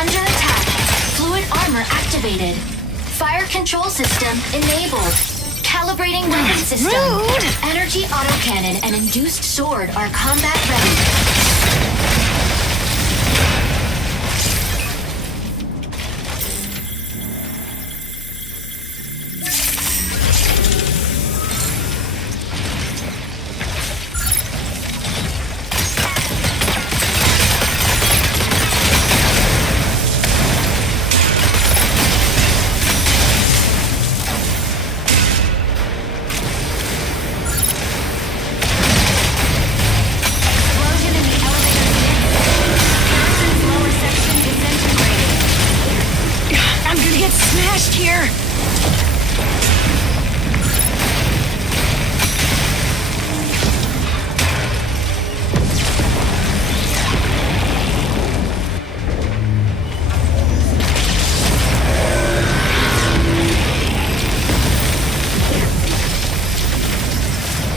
Under attack. Fluid armor activated. Fire control system enabled. Calibrating weapon system. Rude. Energy autocannon and induced sword are combat ready. Explosion in the elevator's midst. Harrison's lower section disintegrated. I'm gonna get smashed here.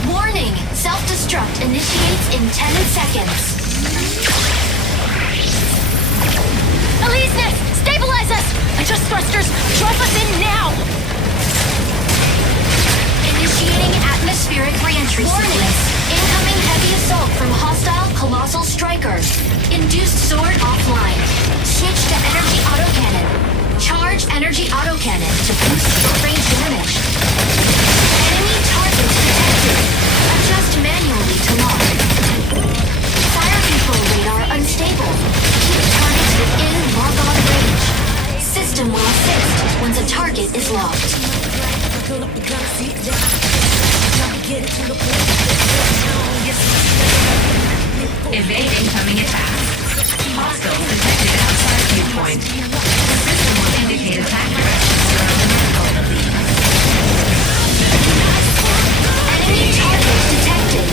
Warning! Self-destruct initiates in 10 seconds. Elysius, stabilize us! Adjust thrusters, drop us in now! Initiating atmospheric reentry sequence. Incoming heavy assault from hostile colossal strikers. Induced sword offline. Switch to energy autocannon. Charge energy autocannon to boost short-range damage. Enemy targets detected. Adjust manually to lock. Fire control radar unstable. Keep targets within lock-on range. System will assist once a target is locked. Evade incoming attack. Hostiles detected outside viewpoint. System will indicate attack directions around the medical. Enemy target detected.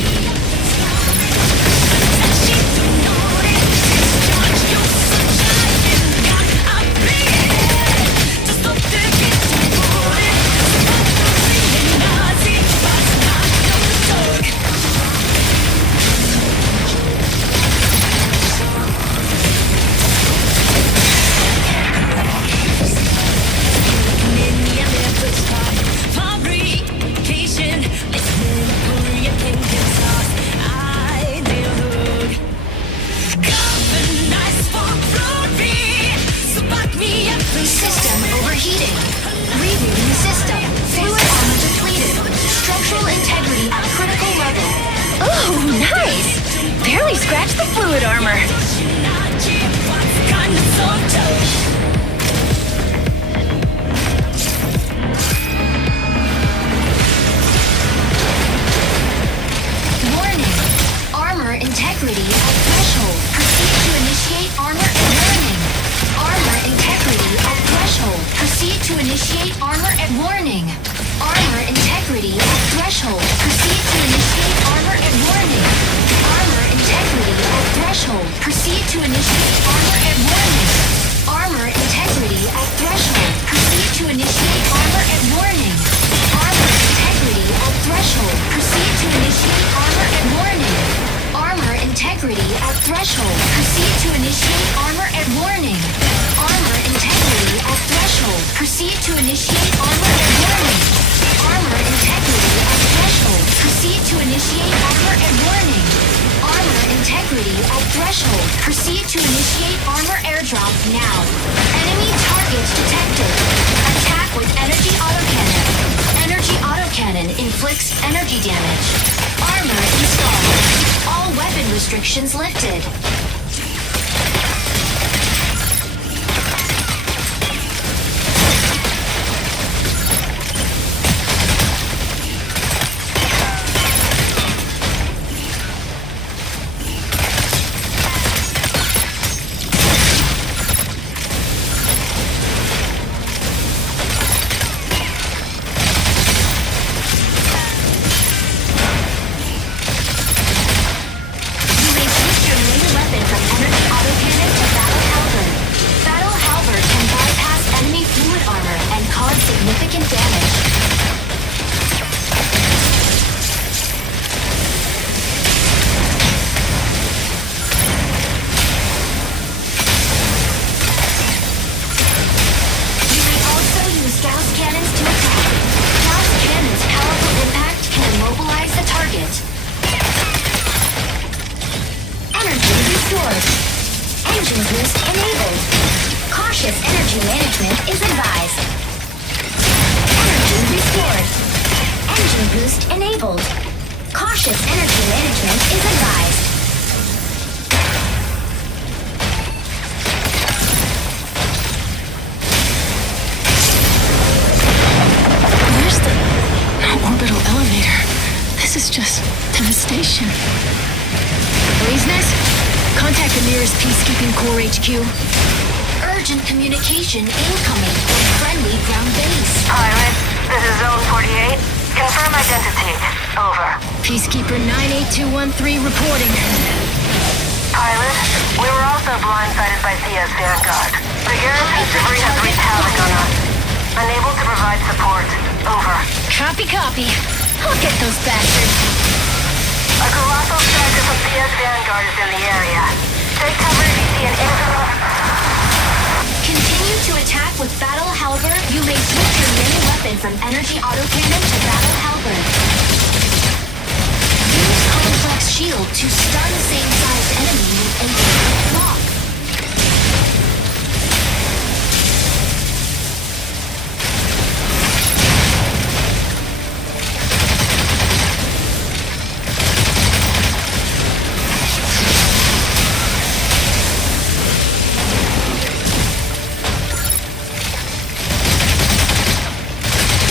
System overheating. Rebooting system. Fluid armor depleted. Structural integrity at critical level. Oh, nice! Barely scratched the fluid armor. Warning. Armor integrity at threshold. Proceed to initiate armor and warning. Armor integrity at threshold. Proceed to initiate armor and warning. Armor integrity at threshold. Proceed to initiate armor and warning. Armor integrity at threshold. Proceed to initiate armor and warning. Armor integrity at threshold. Proceed to initiate armor and warning. Armor integrity at threshold. Proceed to initiate armor and warning. Armor integrity at threshold. Proceed to initiate armor and warning. Armor integrity at threshold. Proceed to initiate armor and warning. Armor integrity at threshold. Proceed to initiate armor and warning. Armor integrity at threshold. Proceed to initiate armor airdrop now. Enemy target detected. Attack with energy autocannon. Energy autocannon inflicts energy damage. Armor installed. All weapon restrictions lifted. Cautious energy management is advised. Energy restored. Engine boost enabled. Cautious energy management is advised. Where's the orbital elevator? This is just devastation. Blaze Nest? Contact the nearest Peacekeeping Corps HQ. Urgent communication incoming from friendly ground base. Pilot, this is Zone 48. Confirm identity. Over. Peacekeeper 98213 reporting. Pilot, we were also blindsided by Thea's Vanguard. The garrison's debris has wreaked havoc on us. Unable to provide support. Over. Copy. I'll get those bastards. A colossal striker from Thea's Vanguard is in the area. Take cover if you see an info. Continue to attack with Battle Halberd. You may switch your main weapon from energy autocannon to Battle Halberd. Use Complex Shield to stun same-sized enemy with a block.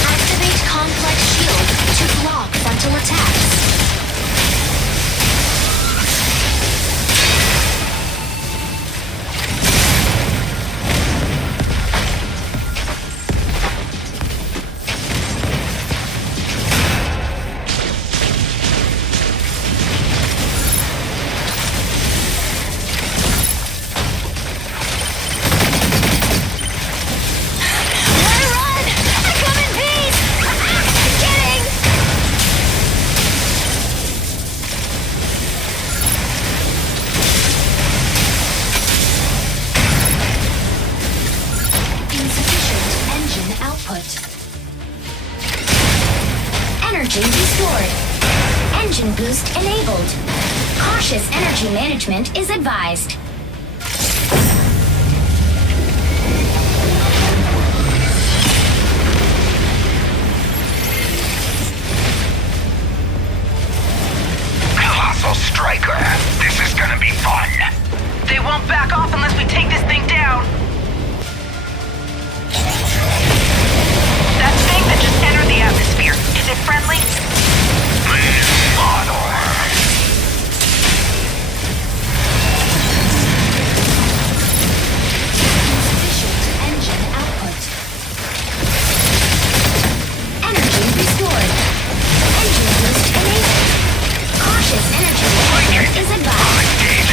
Activate Complex Shield to block frontal attacks. Run! I come in peace! Kidding! Insufficient engine output. Energy restored. Engine boost enabled. Cautious energy management is advised. Colossal Striker, this is gonna be fun. They won't back off unless we take this thing down. That thing that just entered the atmosphere, is it friendly? Model. Insufficient engine output. Energy restored. Engine boost enabled. Cautious energy management is advised. Engage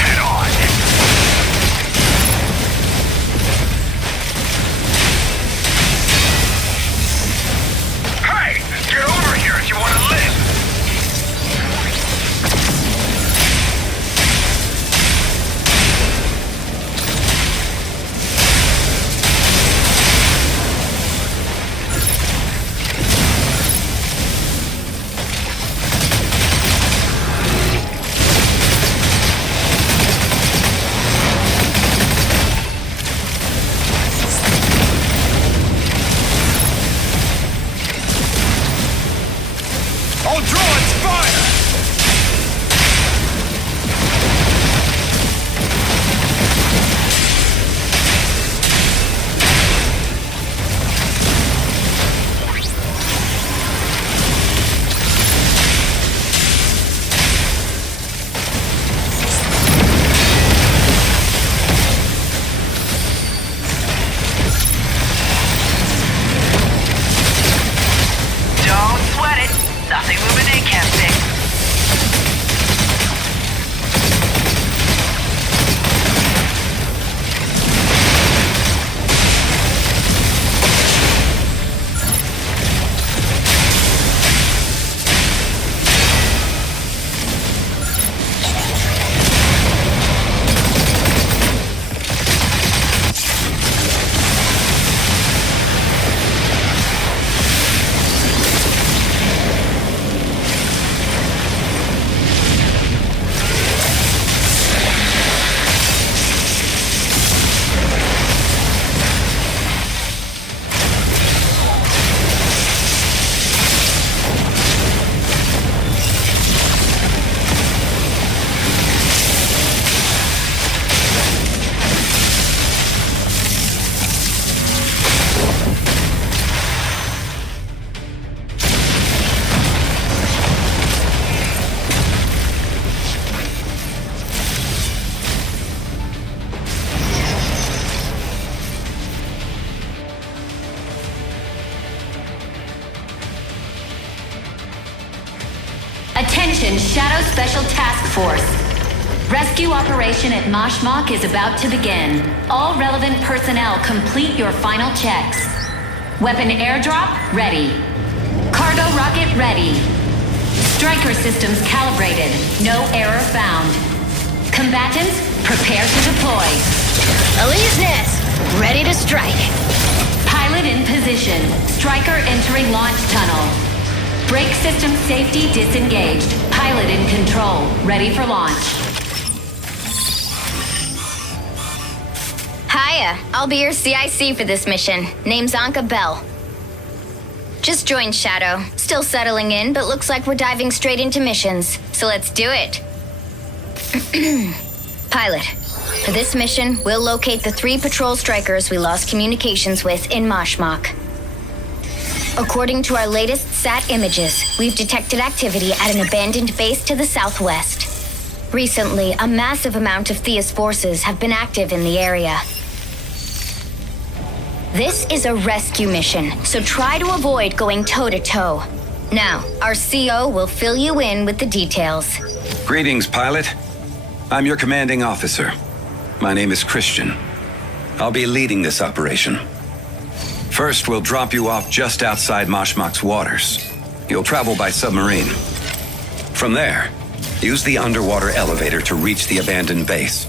Attention, Shadow Special Task Force. Rescue operation at Mashmak is about to begin. All relevant personnel complete your final checks. Weapon airdrop ready. Cargo rocket ready. Striker systems calibrated. No error found. Combatants, prepare to deploy. Elise Ness, ready to strike. Pilot in position. Striker entering launch tunnel. Brake system safety disengaged. Pilot in control. Ready for launch. Hiya, I'll be your CIC for this mission. Name's Anka Bell. Just joined Shadow. Still settling in, but looks like we're diving straight into missions. So let's do it. Pilot, for this mission, we'll locate the 3 patrol strikers we lost communications with in Mashmak. According to our latest SAT images, we've detected activity at an abandoned base to the southwest. Recently, a massive amount of Thea's forces have been active in the area. This is a rescue mission, so try to avoid going toe-to-toe. Now, our CO will fill you in with the details. Greetings, pilot. I'm your commanding officer. My name is Christian. I'll be leading this operation. First, we'll drop you off just outside Mashmak's waters. You'll travel by submarine. From there, use the underwater elevator to reach the abandoned base.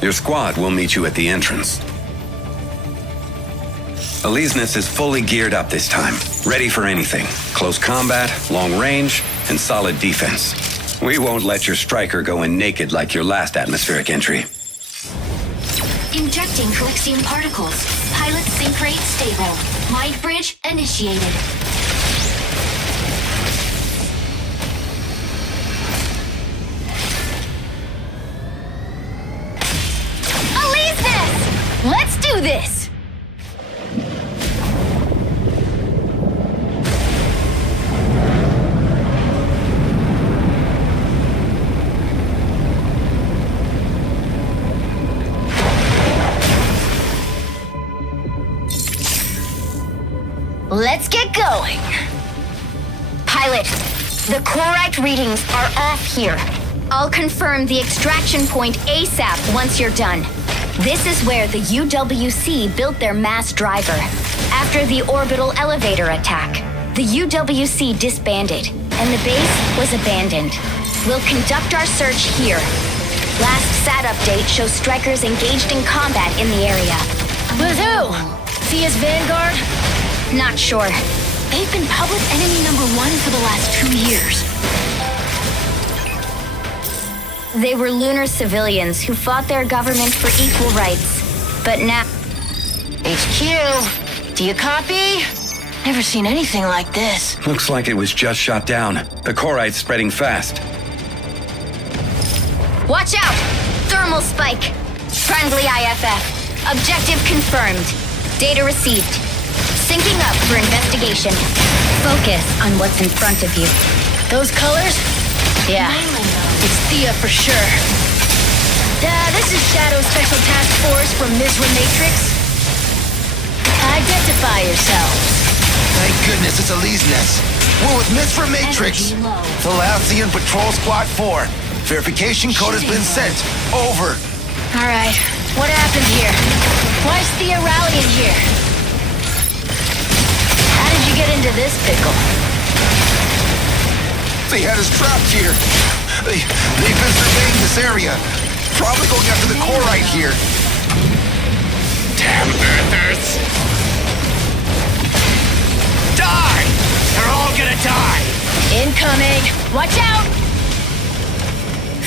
Your squad will meet you at the entrance. Elysius is fully geared up this time, ready for anything. Close combat, long range, and solid defense. We won't let your striker go in naked like your last atmospheric entry. Injecting Colixium particles. Pilot sync rate stable. Mind bridge initiated. Elysius! Let's do this! Let's get going. Pilot, the chlorite readings are off here. I'll confirm the extraction point ASAP once you're done. This is where the UWC built their mass driver. After the orbital elevator attack, the UWC disbanded, and the base was abandoned. We'll conduct our search here. Last SAT update shows strikers engaged in combat in the area. With who? Thea's Vanguard? Not sure. They've been public enemy #1 for the last 2 years. They were lunar civilians who fought their government for equal rights. But now... HQ, do you copy? Never seen anything like this. Looks like it was just shot down. The chlorite's spreading fast. Watch out! Thermal spike. Friendly IFF. Objective confirmed. Data received. Syncing up for investigation. Focus on what's in front of you. Those colors? Yeah, it's Thea for sure. This is Shadow Special Task Force from Misra Matrix. Identify yourselves. Thank goodness it's Elysius. We're with Misra Matrix. Energy low. Thalassian Patrol Squad 4. Verification code has been sent. Over. All right, what happened here? Why's Thea rallying here? How did you get into this pickle? They had us trapped here. They've been surveying this area. Probably going after the core right here. Damn Earthers! Die! They're all gonna die! Incoming! Watch out!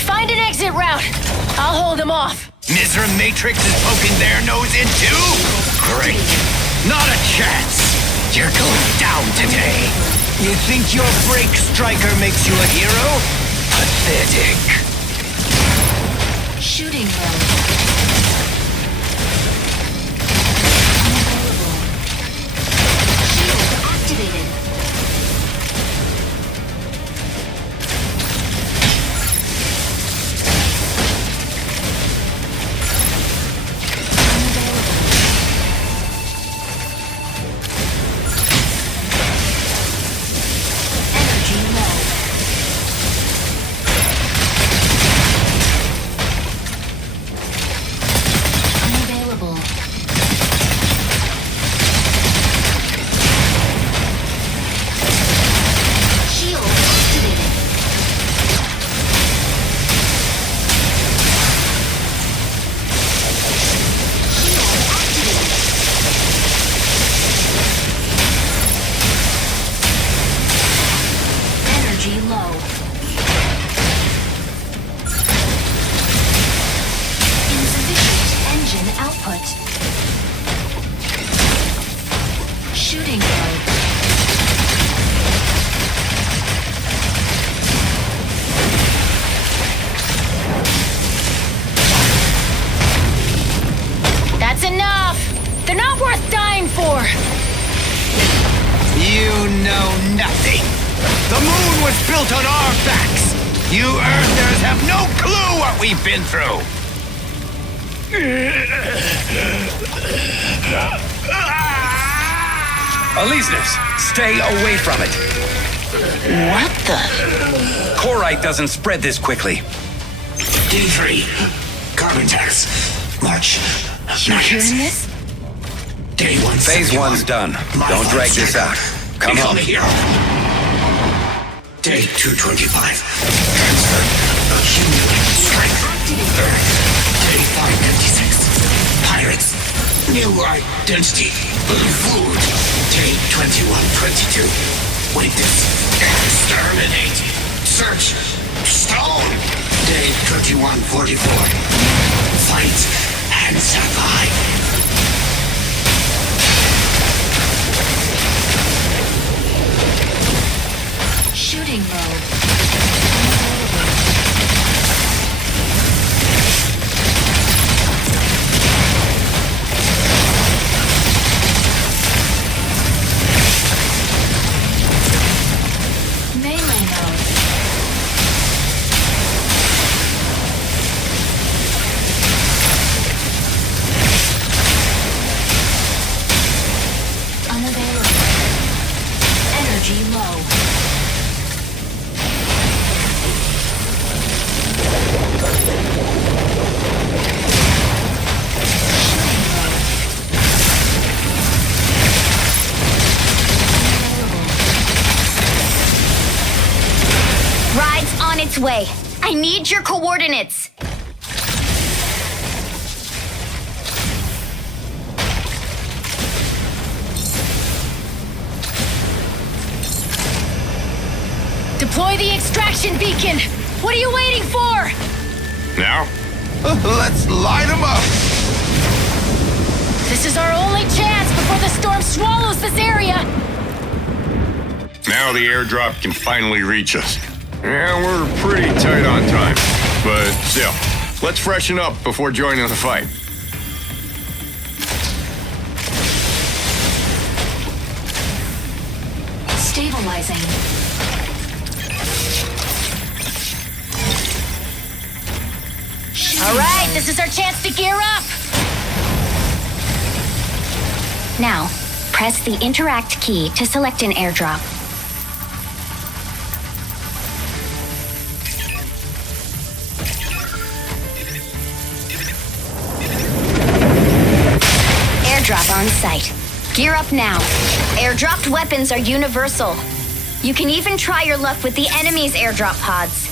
Find an exit route. I'll hold them off. Misra Matrix is poking their nose in too? Great. Not a chance. You're going down today. You think your break striker makes you a hero? Pathetic. Shooting mode. Unavailable. Shield activated. Energy low. know nothing. The moon was built on our backs. You Earthers have no clue what we've been through. Alesenus, stay away from it. What the? Corite doesn't spread this quickly. D3. Carbon tax. March. You hearing this? Day 1. Phase 1's done. Don't drag this out. Come on. Day 225. Transfer. Accumulated strength. Earth. Day 556. Pirates. New identity. Food. Day 2122. Witness. Exterminate. Search. Stone. Day 2144. Fight and survive. Shooting mode. Melee mode. Unavailable. Energy low. Ride's on its way. I need your coordinates. Deploy the extraction beacon! What are you waiting for? Now? Let's light them up! This is our only chance before the storm swallows this area! Now the airdrop can finally reach us. Yeah, we're pretty tight on time. But still, let's freshen up before joining the fight. Stabilizing. All right, this is our chance to gear up! Now, press the interact key to select an airdrop. Airdrop on site. Gear up now. Airdropped weapons are universal. You can even try your luck with the enemy's airdrop pods.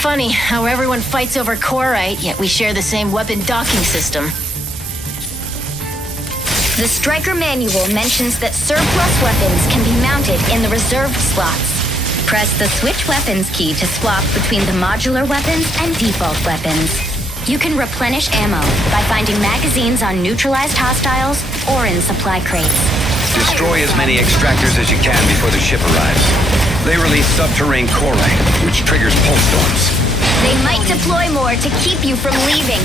Funny how everyone fights over Corite, yet we share the same weapon docking system. The Striker Manual mentions that surplus weapons can be mounted in the reserved slots. Press the Switch Weapons key to swap between the modular weapons and default weapons. You can replenish ammo by finding magazines on neutralized hostiles or in supply crates. Destroy as many extractors as you can before the ship arrives. They release subterranean Corite, which triggers pulse storms. They might deploy more to keep you from leaving.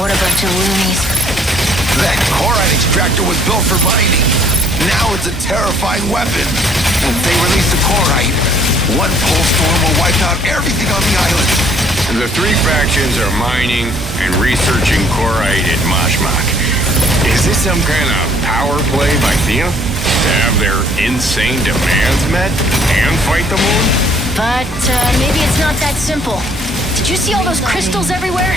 What a bunch of loonies. That Corite extractor was built for mining. Now it's a terrifying weapon. If they release the Corite, one pulse storm will wipe out everything on the island. The three factions are mining and researching Corite at Mashmak. Is this some kind of power play by Thea? To have their insane demands met and fight the moon? But maybe it's not that simple. Did you see all those crystals everywhere?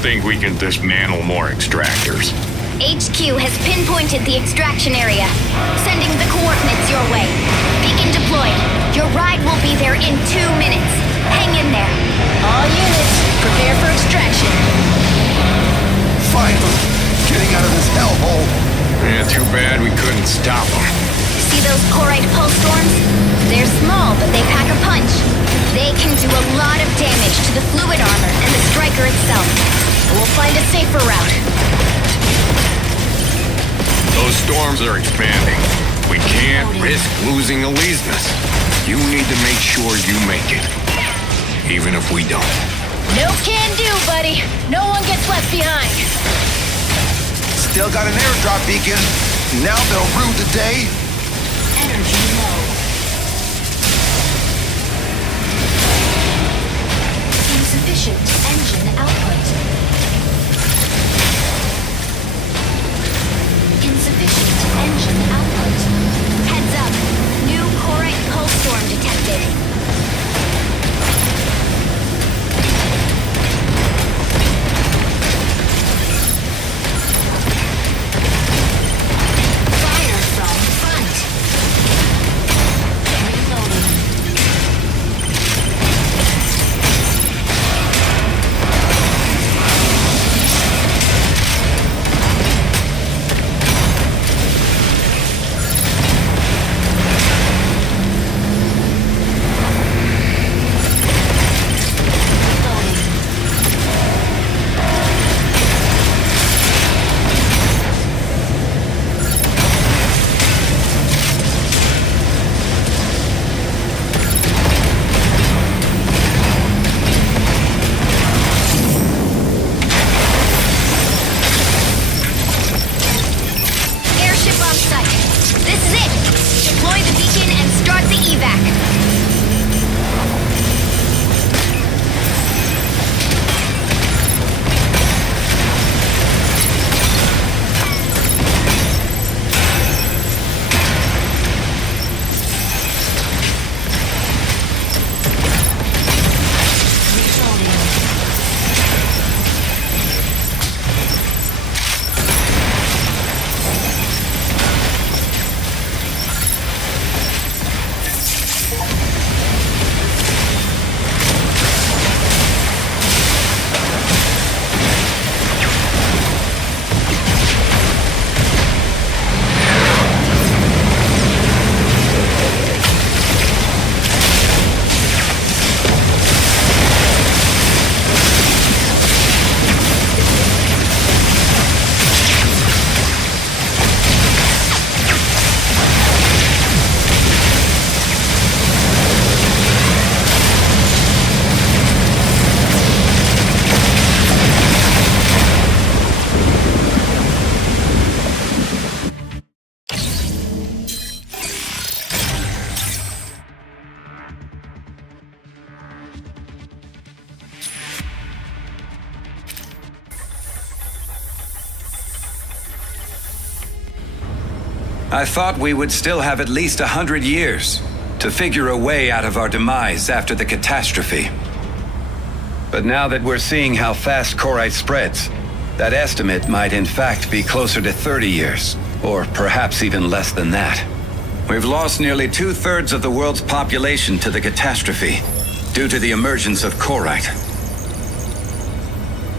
think we can dismantle more extractors. HQ has pinpointed the extraction area. Sending the coordinates your way. Beacon deployed. Your ride will be there in 2 minutes. Hang in there. All units, prepare for extraction. Finally, getting out of this hellhole. Yeah, too bad we couldn't stop them. See those Corite pulse storms? They're small, but they pack a punch. They can do a lot of damage to the fluid armor and the striker itself. We'll find a safer route. Those storms are expanding. We can't risk losing Elysius. You need to make sure you make it. Even if we don't. No can do, buddy. No one gets left behind. Still got an airdrop beacon. Now they'll rue the day. Energy low. Insufficient engine output. Insufficient engine output. Heads up. New Corite pulse storm detected. Fire from front. Reloading. Airship on site. This is it. Deploy the beacon and start the evac. I thought we would still have at least 100 years to figure a way out of our demise after the catastrophe. But now that we're seeing how fast Corite spreads, that estimate might in fact be closer to 30 years, or perhaps even less than that. We've lost nearly 2/3 of the world's population to the catastrophe due to the emergence of Corite.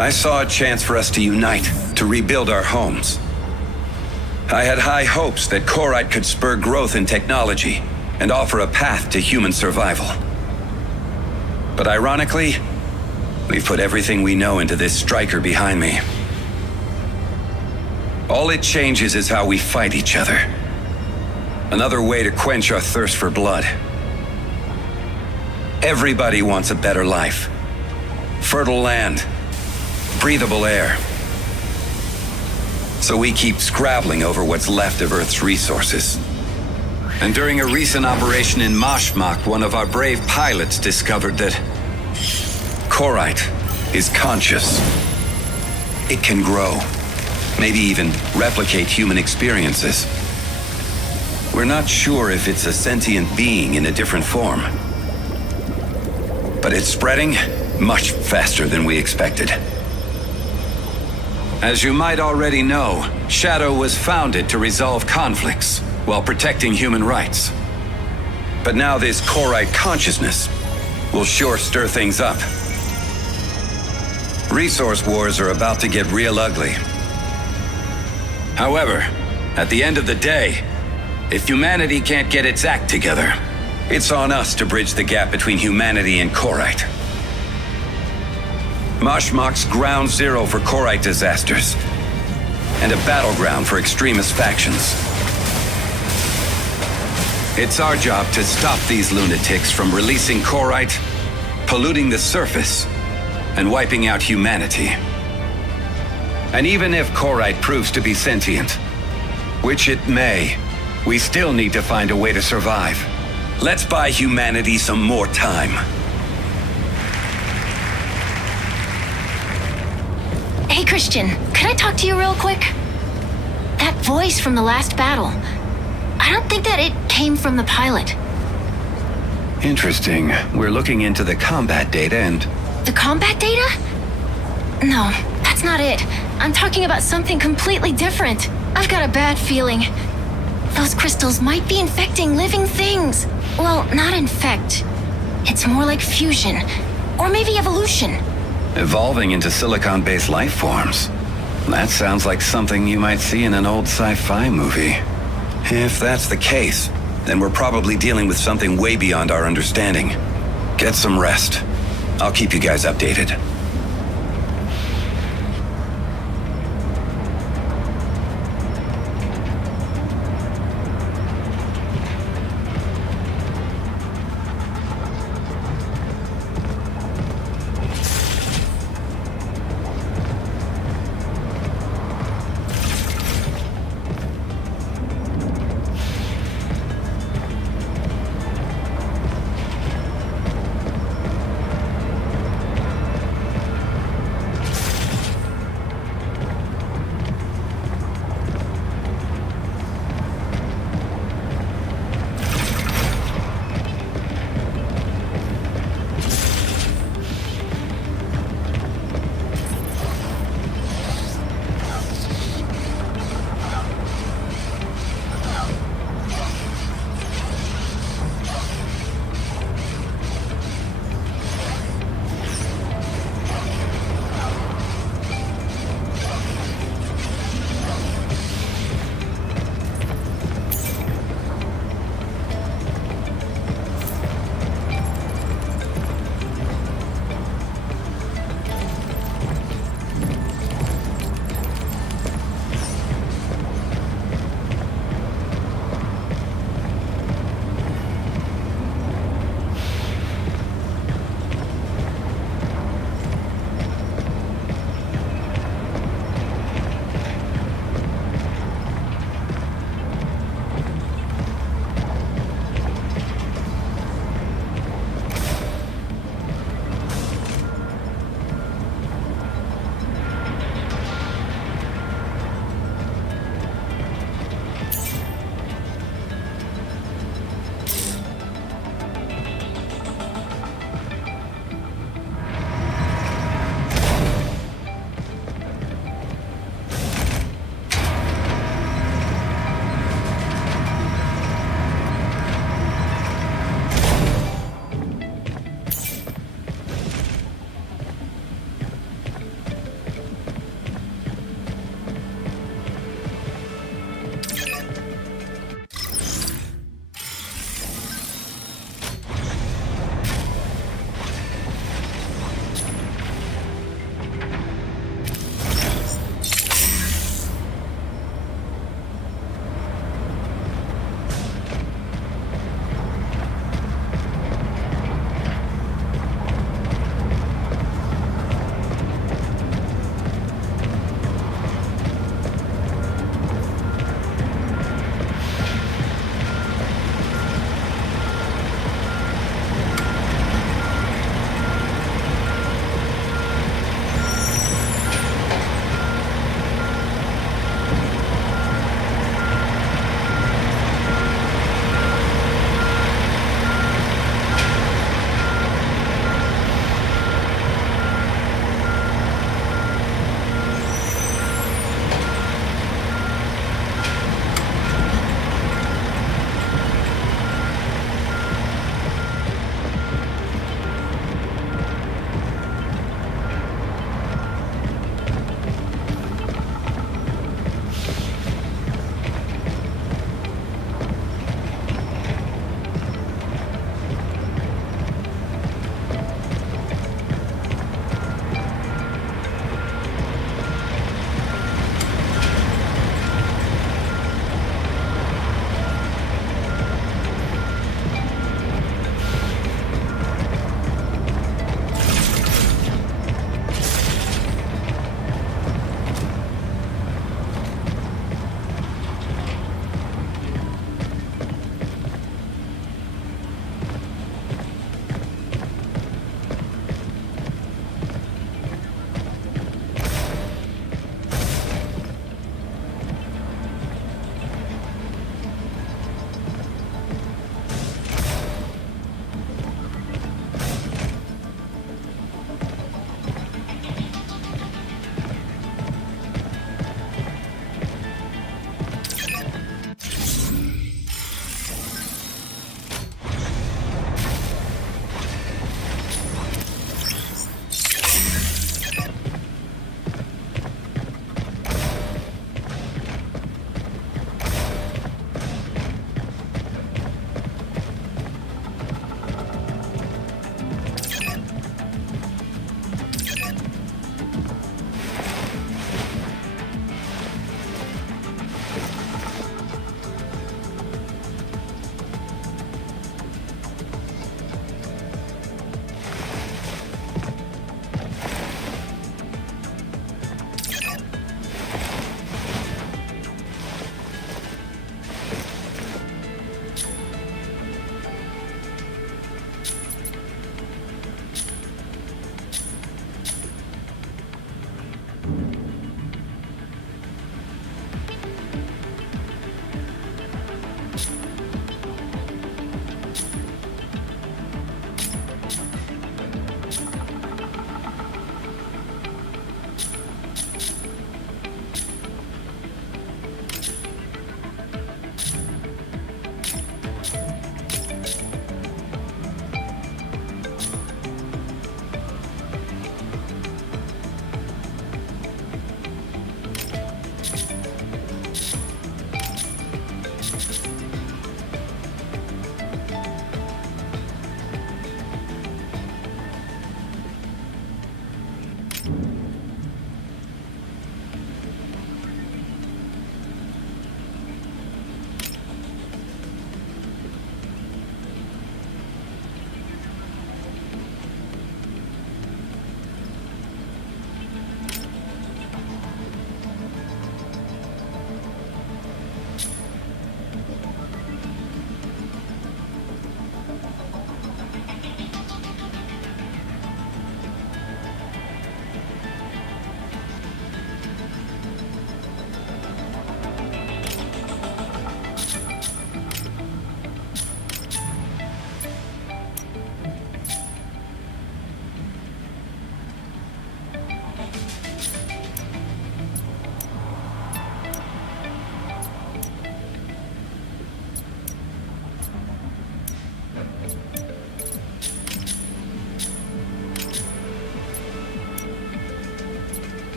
I saw a chance for us to unite, to rebuild our homes. I had high hopes that Corite could spur growth in technology and offer a path to human survival. But ironically, we've put everything we know into this striker behind me. All it changes is how we fight each other. Another way to quench our thirst for blood. Everybody wants a better life. Fertile land, breathable air. So we keep scrabbling over what's left of Earth's resources. And during a recent operation in Mashmak, one of our brave pilots discovered that Corite is conscious. It can grow, maybe even replicate human experiences. We're not sure if it's a sentient being in a different form. But it's spreading much faster than we expected. As you might already know, Shadow was founded to resolve conflicts while protecting human rights. But now this Korite consciousness will sure stir things up. Resource wars are about to get real ugly. However, at the end of the day, if humanity can't get its act together, it's on us to bridge the gap between humanity and Korite. Mashmak's ground zero for Korite disasters, and a battleground for extremist factions. It's our job to stop these lunatics from releasing Korite, polluting the surface, and wiping out humanity. And even if Korite proves to be sentient, which it may, we still need to find a way to survive. Let's buy humanity some more time. Hey, Christian, could I talk to you real quick? That voice from the last battle, I don't think that it came from the pilot. Interesting. We're looking into the combat data and... The combat data? No, that's not it. I'm talking about something completely different. I've got a bad feeling. Those crystals might be infecting living things. Well, not infect. It's more like fusion. Or maybe evolution. Evolving into silicon-based life forms. That sounds like something you might see in an old sci-fi movie. If that's the case, then we're probably dealing with something way beyond our understanding. Get some rest. I'll keep you guys updated.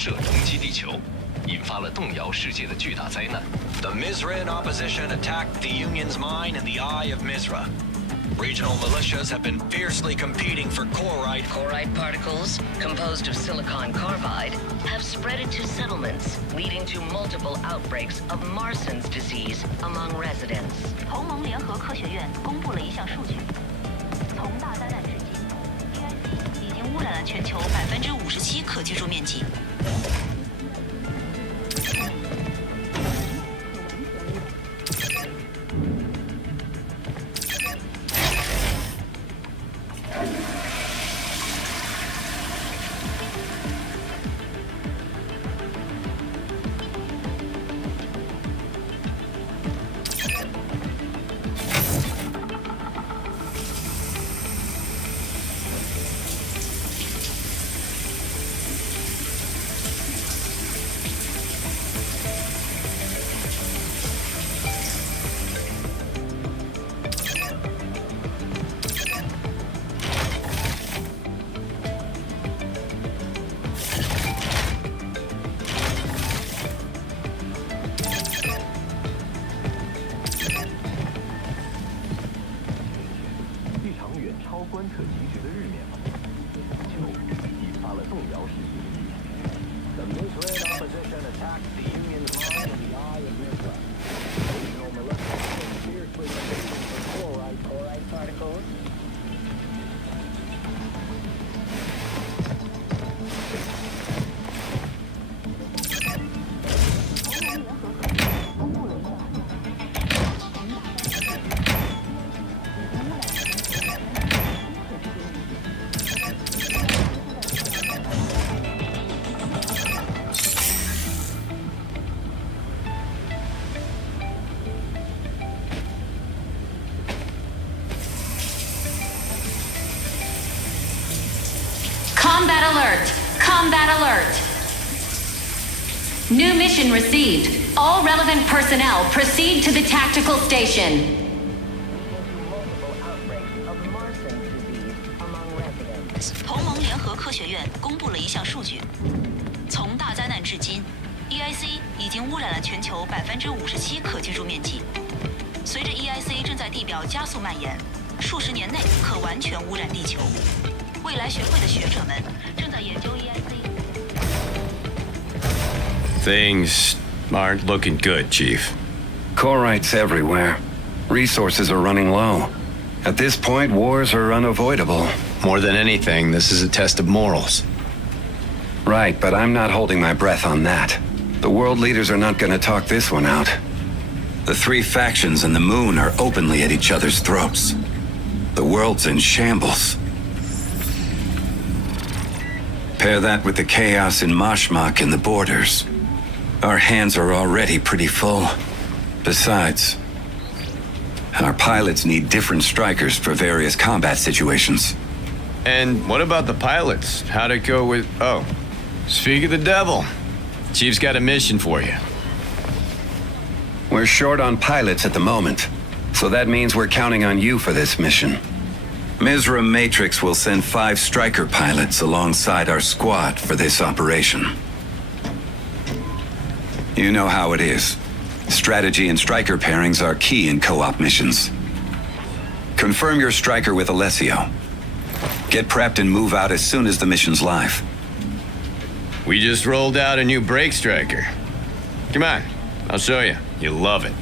射冲击地球，引发了动摇世界的巨大灾难。The Mizrahan opposition attacked the Union's mine in the Eye of Mizra. Regional militias have been fiercely competing for chloride. Chloride particles, composed of silicon carbide, have spread into settlements, leading to multiple outbreaks of Marston's disease among residents. 同盟联合科学院公布了一项数据，从大灾难至今 ，EIC 已经污染了全球57%可居住面积。The Mizrahan opposition attacked the Union's mine in the Eye of Mizra. Regional militias have been fiercely competing for chloride particles. Combat alert! Combat alert! New mission received. All relevant personnel proceed to the tactical station. Multiple outbreaks of Marston's disease among residents. 同盟联合科学院公布了一项数据，从大灾难至今 ，EIC 已经污染了全球57%可居住面积。随着 EIC 正在地表加速蔓延，数十年内可完全污染地球。未来学会的学者们正在研究 EIC。 Things aren't looking good, Chief. Chloride's everywhere. Resources are running low. At this point, wars are unavoidable. More than anything, this is a test of morals. Right, but I'm not holding my breath on that. The world leaders are not gonna talk this one out. The three factions and the moon are openly at each other's throats. The world's in shambles. Pair that with the chaos in Mashmak and the borders. Our hands are already pretty full. Besides, our pilots need different strikers for various combat situations. And what about the pilots? How'd it go with... Oh, speak of the devil. Chief's got a mission for you. We're short on pilots at the moment, so that means we're counting on you for this mission. Mizra Matrix will send 5 striker pilots alongside our squad for this operation. You know how it is. Strategy and striker pairings are key in co-op missions. Confirm your striker with Alessio. Get prepped and move out as soon as the mission's live. We just rolled out a new brake striker. Come on, I'll show you. You'll love it.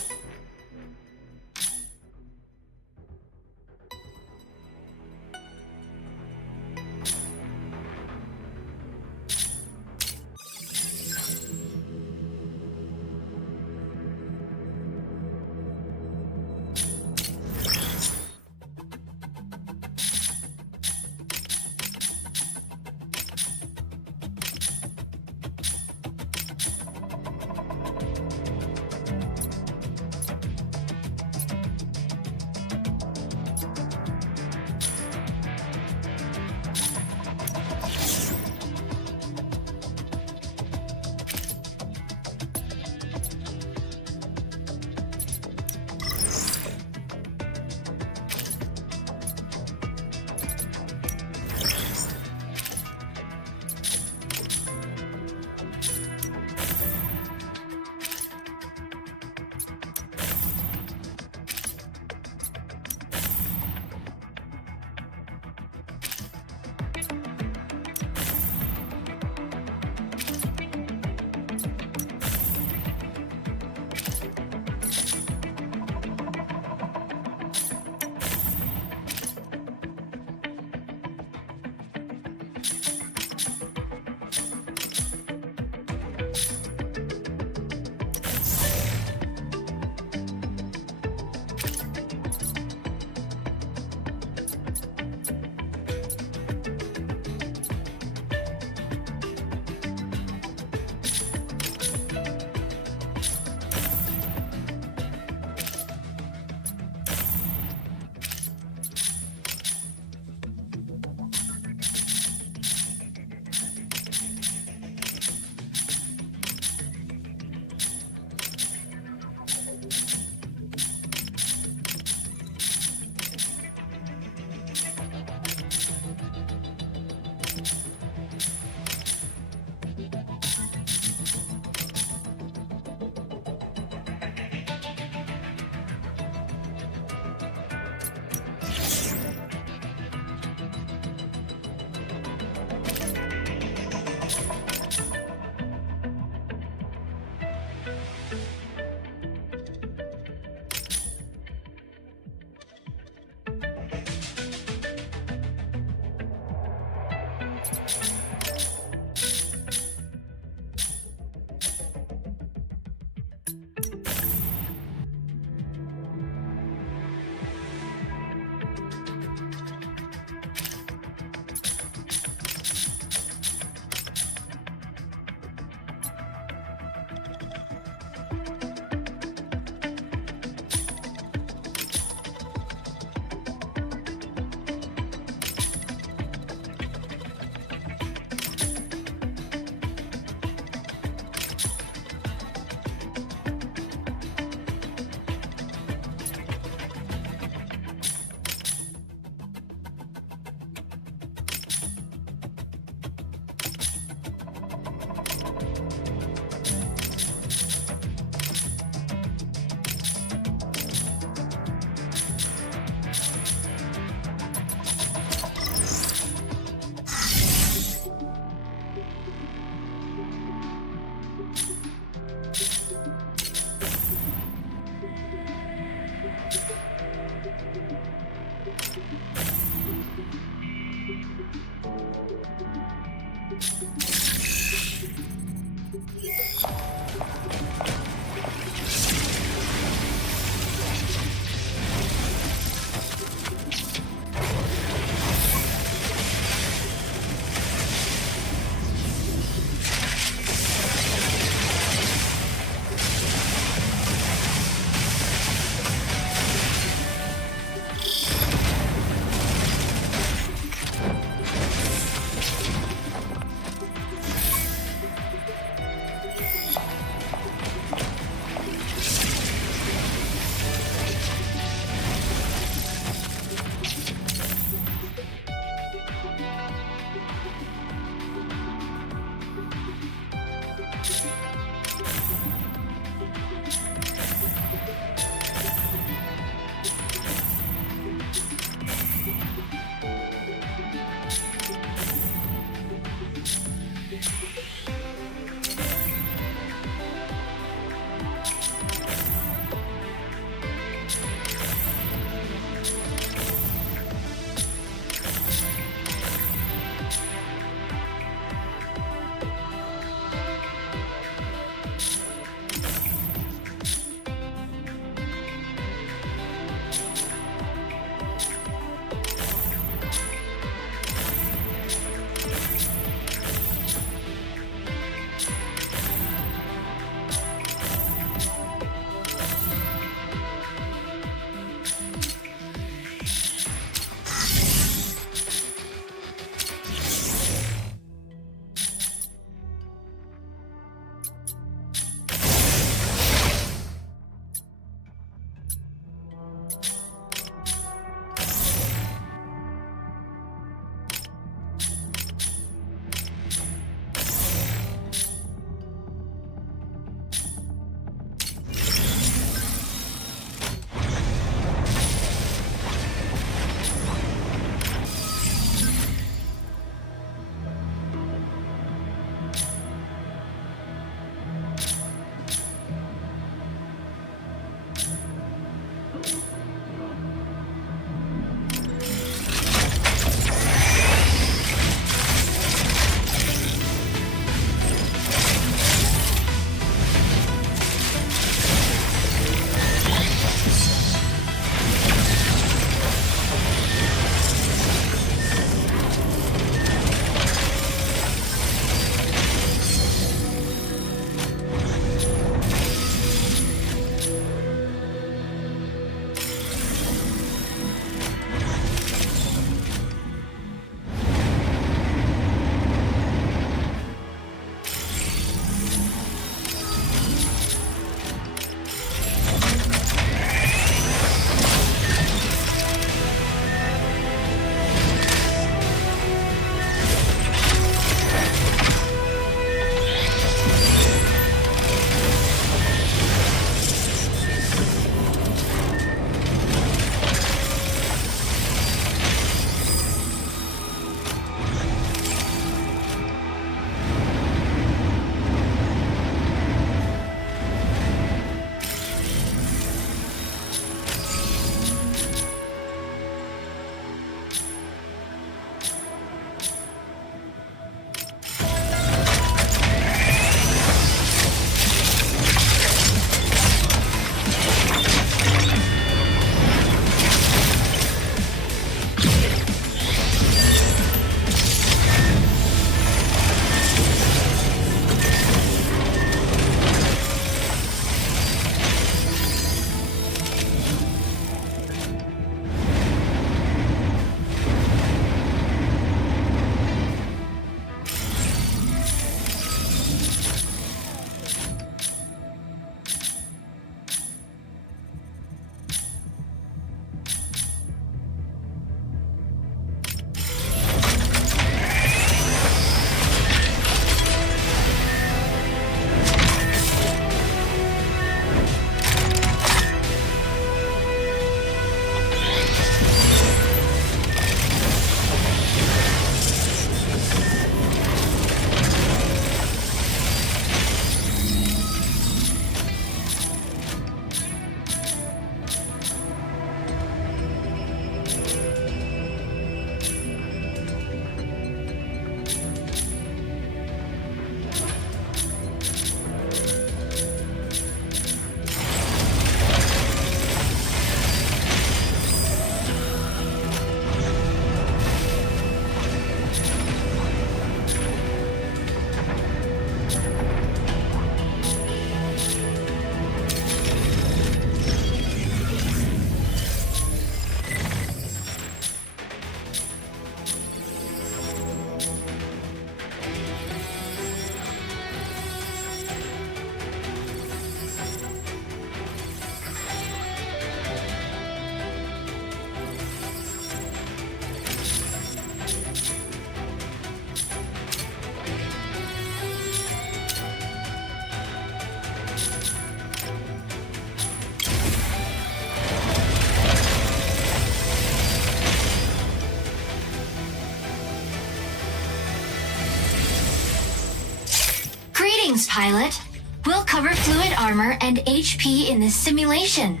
Pilot. We'll cover fluid armor and HP in this simulation.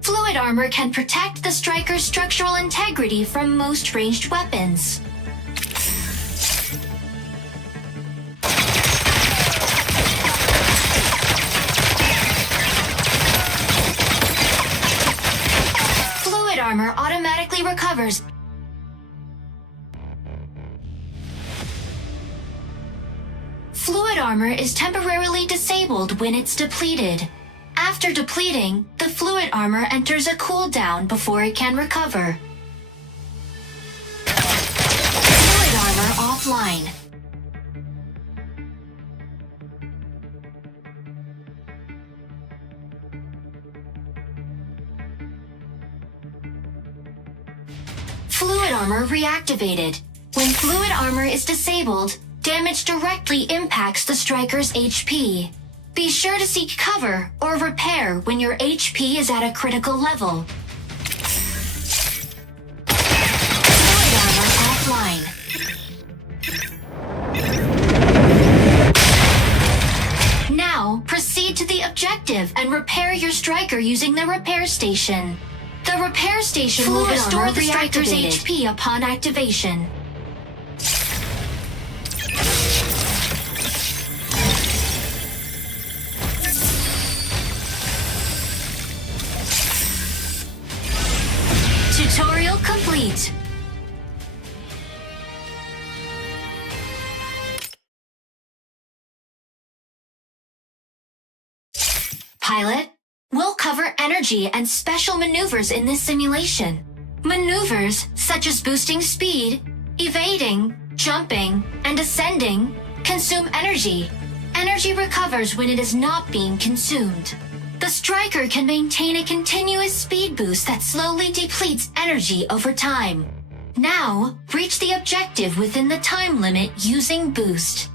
Fluid armor can protect the striker's structural integrity from most ranged weapons. Fluid armor automatically recovers. Fluid armor is temporarily disabled when it's depleted. After depleting, the fluid armor enters a cooldown before it can recover. Fluid armor offline. Fluid armor reactivated. When fluid armor is disabled, damage directly impacts the striker's HP. Be sure to seek cover or repair when your HP is at a critical level. Fluid armor offline. Now, proceed to the objective and repair your striker using the repair station. The repair station will restore the striker's HP upon activation. Tutorial complete. Pilot, we'll cover energy and special maneuvers in this simulation. Maneuvers such as boosting speed, evading, jumping, and ascending consume energy. Energy recovers when it is not being consumed. The striker can maintain a continuous speed boost that slowly depletes energy over time. Now, reach the objective within the time limit using boost.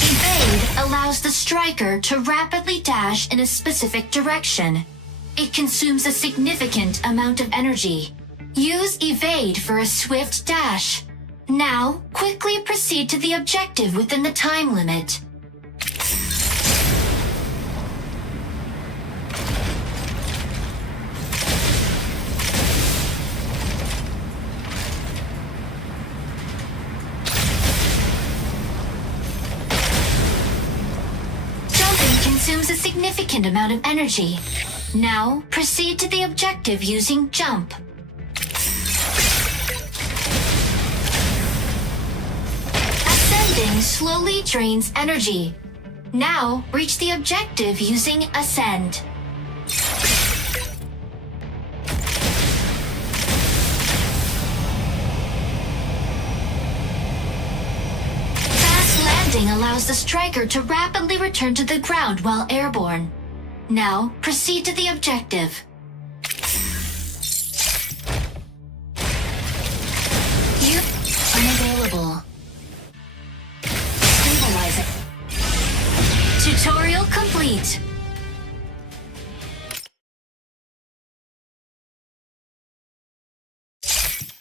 Evade allows the striker to rapidly dash in a specific direction. It consumes a significant amount of energy. Use evade for a swift dash. Now, quickly proceed to the objective within the time limit. Jumping consumes a significant amount of energy. Now, proceed to the objective using jump. Ascending slowly drains energy. Now, reach the objective using ascend. Fast landing allows the striker to rapidly return to the ground while airborne. Now, proceed to the objective. You unavailable. Stabilize it. Tutorial complete.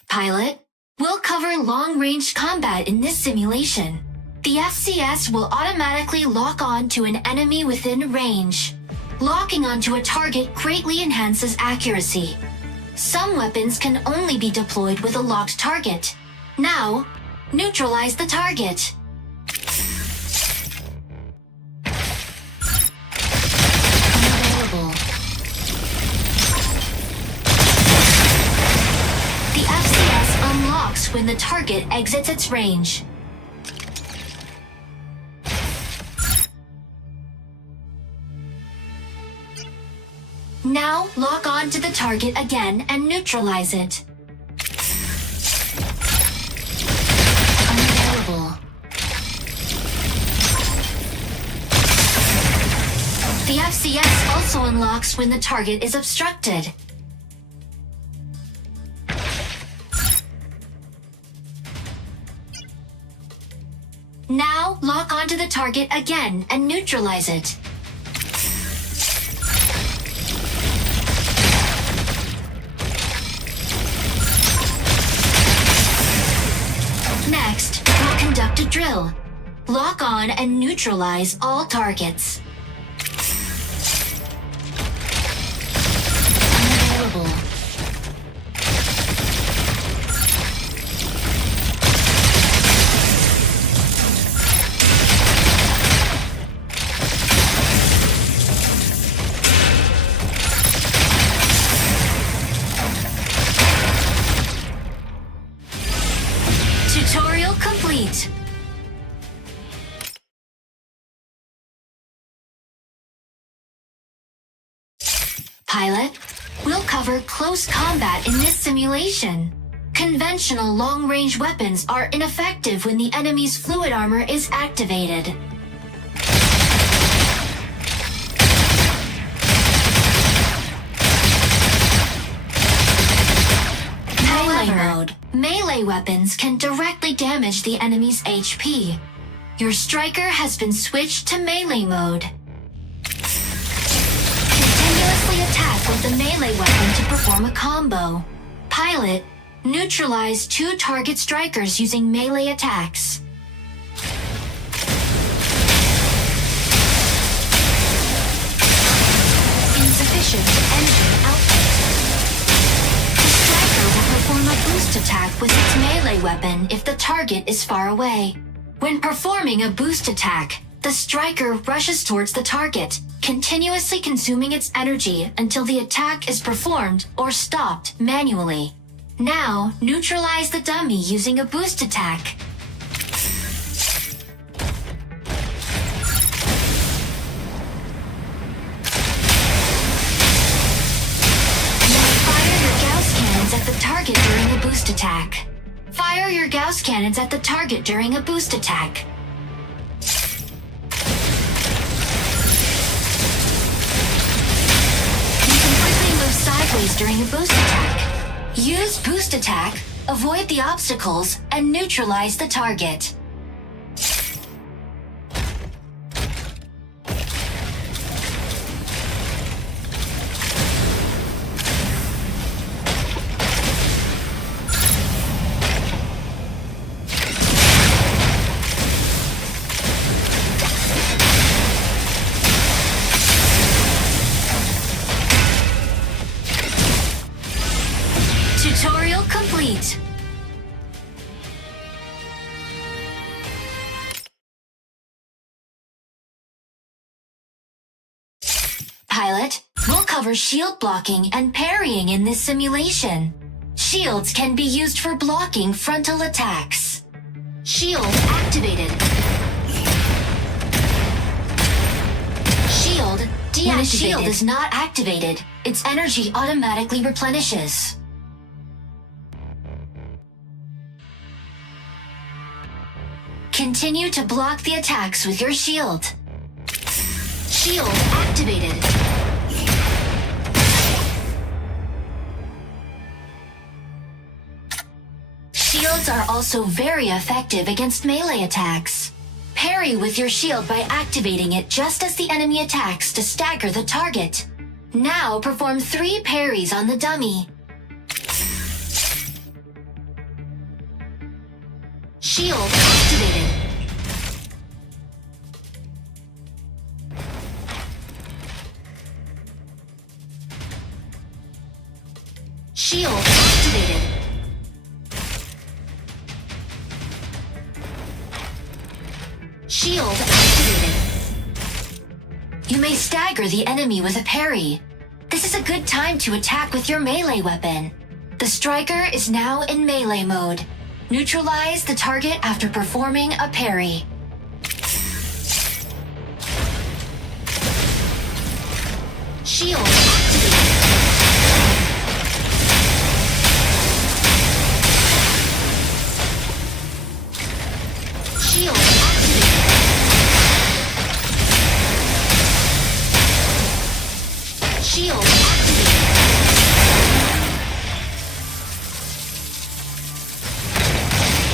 Pilot, we'll cover long-range combat in this simulation. The FCS will automatically lock on to an enemy within range. Locking onto a target greatly enhances accuracy. Some weapons can only be deployed with a locked target. Now, neutralize the target. Unavailable. The FCS unlocks when the target exits its range. Now, lock on to the target again and neutralize it. Unavailable. The FCS also unlocks when the target is obstructed. Now, lock onto the target again and neutralize it. drill. Lock on and neutralize all targets. Unavailable. Tutorial complete. Pilot, we'll cover close combat in this simulation. Conventional long-range weapons are ineffective when the enemy's fluid armor is activated. Melee mode. Melee weapons can directly damage the enemy's HP. Your striker has been switched to melee mode. Continuously attack with the melee weapon to perform a combo. Pilot, neutralize 2 target strikers using melee attacks. Insufficient engine output. The striker will perform a boost attack with its melee weapon if the target is far away. When performing a boost attack, the striker rushes towards the target, continuously consuming its energy until the attack is performed or stopped manually. Now, neutralize the dummy using a boost attack. Fire your Gauss cannons at the target during a boost attack. Fire your Gauss cannons at the target during a boost attack. Sideways during a boost attack. Use boost attack, avoid the obstacles, and neutralize the target. Tutorial complete. Pilot, we'll cover shield blocking and parrying in this simulation. Shields can be used for blocking frontal attacks. Shield activated. Shield deactivated. When a shield is not activated, its energy automatically replenishes. Continue to block the attacks with your shield. Shield activated. Shields are also very effective against melee attacks. Parry with your shield by activating it just as the enemy attacks to stagger the target. Now perform 3 parries on the dummy. Shield activated. Shield activated. Shield activated. You may stagger the enemy with a parry. This is a good time to attack with your melee weapon. The striker is now in melee mode. Neutralize the target after performing a parry. Shield activated. Shield activated. Shield activated.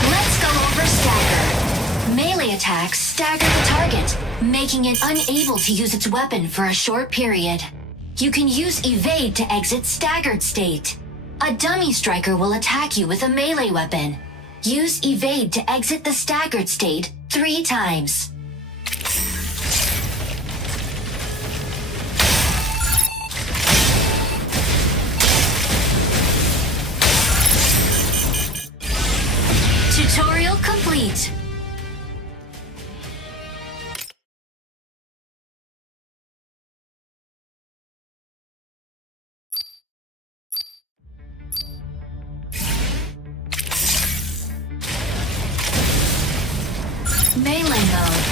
Let's go over stagger. Melee attacks stagger the target, making it unable to use its weapon for a short period. You can use evade to exit staggered state. A dummy striker will attack you with a melee weapon. Use evade to exit the staggered state 3 times. Tutorial complete. Melee mode.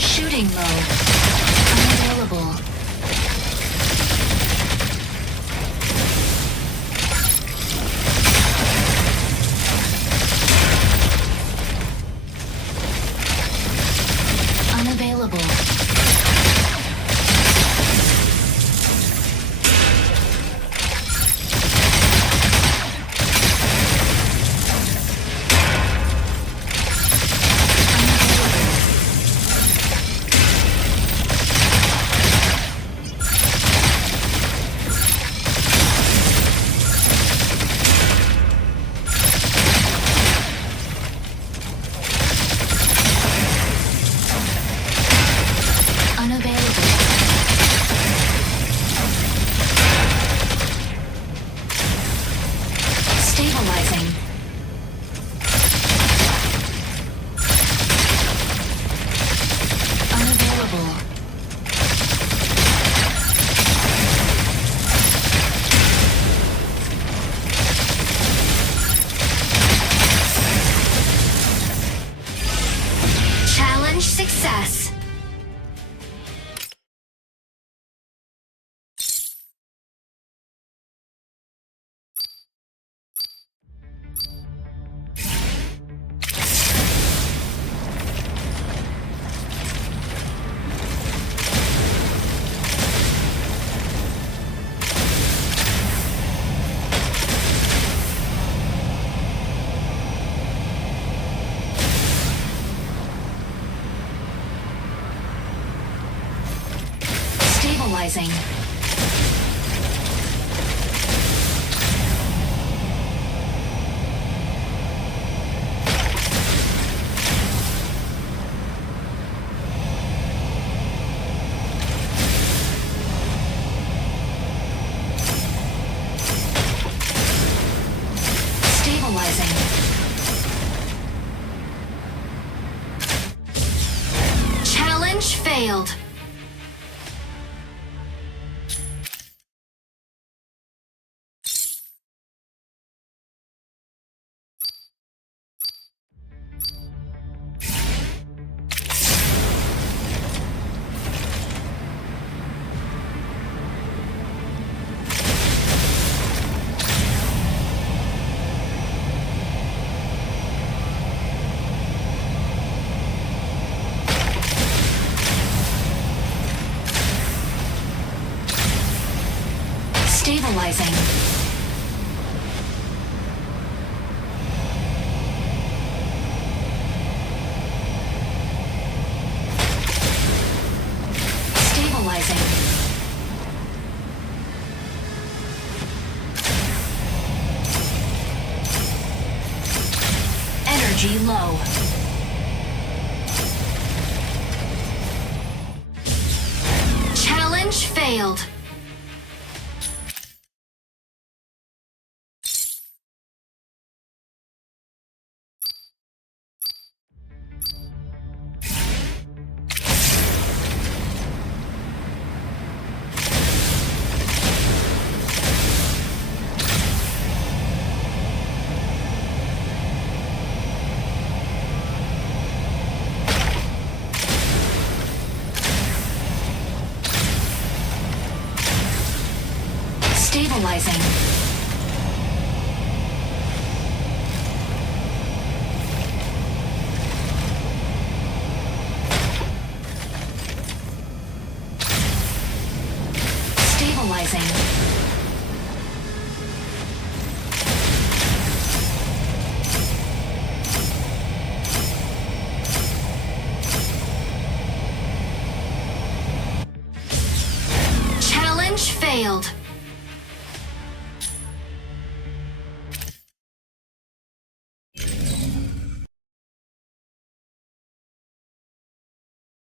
Shooting mode. Unavailable. Unavailable. Stabilizing. Unavailable. Challenge success. Stabilizing. Stabilizing. Challenge failed. Stabilizing. Stabilizing. Energy low. Challenge failed. Stabilizing. Stabilizing.